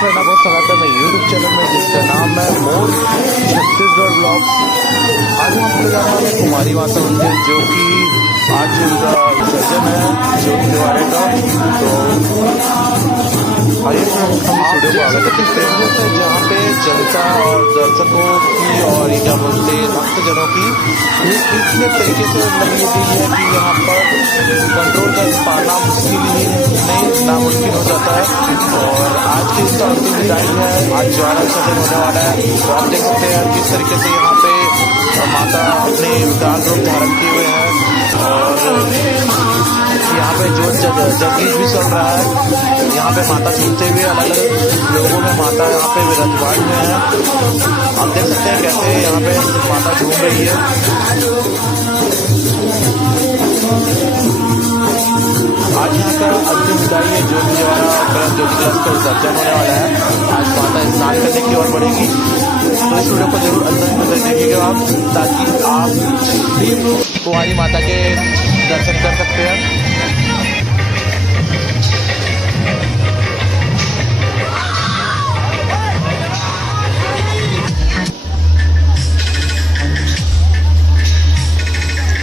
Friend, बहुत स्वागत है मैं यूट्यूब चैनल में जिसका नाम है मोर छत्तीसगढ़ ब्लॉग्स। आज हम लोग जा रहे हैं कुमारी माता मंदिर, जो कि आज उनका विसर्जन है ज्योत दिवारे का। तो आइए हम इस वीडियो को आगे तक देखते हैं, जहाँ पे जनता और दर्शकों की और क्या बोलते हैं भक्तजनों की इतने तरीके से लगी हुई है कि यहाँ पर कंट्रोल कर पाना मुश्किल ही नहीं नामुमकिन हो जाता है। और आज की इसका अंतिम विदाई है, आज ज्वाला विसर्जन होने वाला है। तो आप देख सकते हैं किस तरीके से यहाँ पे माता अपने विकराल रूप धारण किए हुए हैं और यहाँ पे जो जगदीश भी चल रहा है। यहाँ पे माता झूमते हुए अलग अलग लोगों में माता यहाँ पे विराजमान में है। आप देख सकते हैं कैसे यहाँ पे माता झूम रही है। आज यहाँ का अंतिम विदाई है, ज्योति ज्वाला ज्योति कलश का विसर्जन होने वाला है। आज माता स्नान करने की ओर बढ़ेगी। तो इस वीडियो को जरूर अंत तक देखिएगा आप, ताकि आप भी कुमारी माता के दर्शन कर सकते हैं।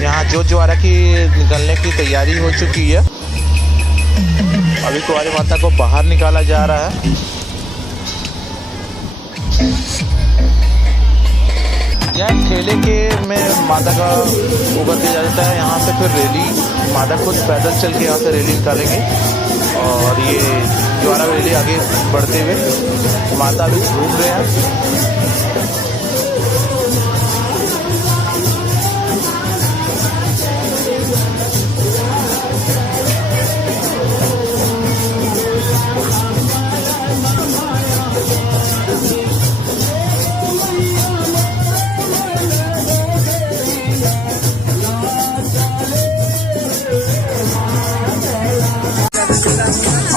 यहाँ ज्योत ज्वाला की निकलने की तैयारी हो चुकी है। अभी कुमारी माता को बाहर निकाला जा रहा है। यहाँ ठेले के में माता का ऊपर दिया जाता है। यहाँ से फिर रैली माता खुद पैदल चल के यहाँ से रैली निकालेंगे और ये ज्वाला रैली आगे बढ़ते हुए माता भी घूम रहे हैं।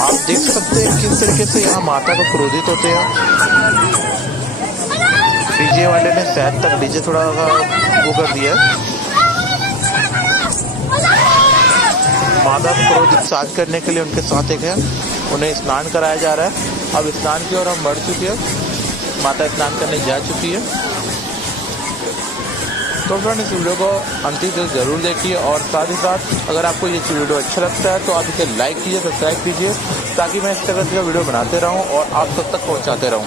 आप देख सकते हैं किस तरीके से यहाँ माता को क्रोधित होते हैं। डीजे वाले ने शायद तक डीजे थोड़ा वो कर दिया है। माता को क्रोधित शांत करने के लिए उनके साथ एक है, उन्हें स्नान कराया जा रहा है। अब स्नान की ओर हम बढ़ चुके हैं, माता स्नान करने जा चुकी है। तो फ्रेंड, इस वीडियो को अंतिम तक जरूर देखिए और साथ ही साथ अगर आपको ये वीडियो अच्छा लगता है तो आप इसे लाइक कीजिए, सब्सक्राइब कीजिए, ताकि मैं इस तरह से वीडियो बनाते रहूं और आप सब तक पहुंचाते रहूं।